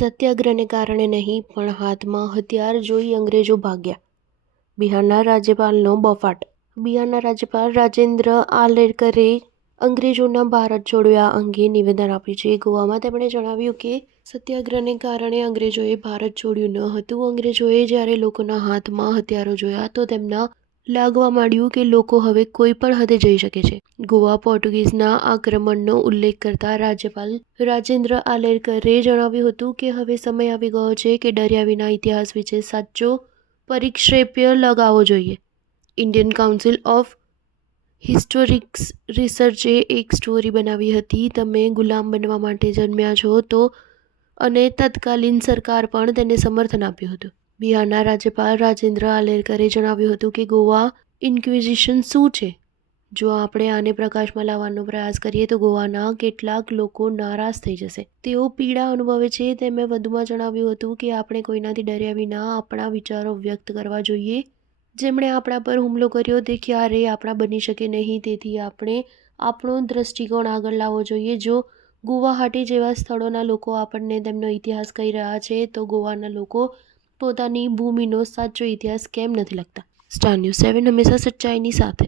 સત્યાગ્રહને કારણે નહીં પણ હાથમાં હથિયાર જોઈ અંગ્રેજો ભાગ્યા. બિહારના રાજ્યપાલનો બફાટ. બિહારના રાજ્યપાલ રાજેન્દ્ર આલેકરે અંગ્રેજોના ભારત છોડ્યા અંગે નિવેદન આપ્યું છે. ગોવામાં તેમણે જણાવ્યું કે સત્યાગ્રહને કારણે અંગ્રેજોએ ભારત છોડ્યું ન હતું. અંગ્રેજોએ જ્યારે લોકોના હાથમાં હથિયારો જોયા તો તેમના લાગવા માંડ્યું કે લોકો હવે કોઈ પણ હદે જઈ શકે છે. ગોવા પોર્ટુગીઝના આક્રમણનો ઉલ્લેખ કરતા રાજ્યપાલ રાજેન્દ્ર આલેકરે જણાવ્યું હતું કે હવે સમય આવી ગયો છે કે ડર્યા વિના ઇતિહાસ વિશે સાચો પરિપ્રેક્ષ્ય લગાવવો જોઈએ. ઇન્ડિયન કાઉન્સિલ ઓફ હિસ્ટોરિક્સ રિસર્ચે એક સ્ટોરી બનાવી હતી. તમે ગુલામ બનવા માટે જન્મ્યા છો તો અને તત્કાલીન સરકાર પણ તેને સમર્થન આપ્યું હતું. બિહારના રાજ્યપાલ રાજેન્દ્ર આલેકરે જણાવ્યું હતું કે ગોવા ઇન્ક્વિઝિશન શું છે. જો આપણે આને પ્રકાશમાં લાવવાનો પ્રયાસ કરીએ તો ગોવાના કેટલાક લોકો નારાજ થઈ જશે. તેઓ પીડા અનુભવે છે. તેમણે વધુમાં જણાવ્યું હતું કે આપણે કોઈનાથી ડર્યા વિના આપણા વિચારો વ્યક્ત કરવા જોઈએ. જેમણે આપણા પર હુમલો કર્યો તે ક્યારેય આપણા બની શકે નહીં. તેથી આપણે આપણો દ્રષ્ટિકોણ આગળ લાવવો જોઈએ. જો ગુવાહાટી જેવા સ્થળોના લોકો આપણને તેમનો ઇતિહાસ કહી રહ્યા છે તો ગોવાના લોકો પોતાની ભૂમિનો સાચો ઇતિહાસ કેમ નથી લખતા? સ્ટાર ન્યૂઝ 7 હંમેશા સચ્ચાઈની સાથે.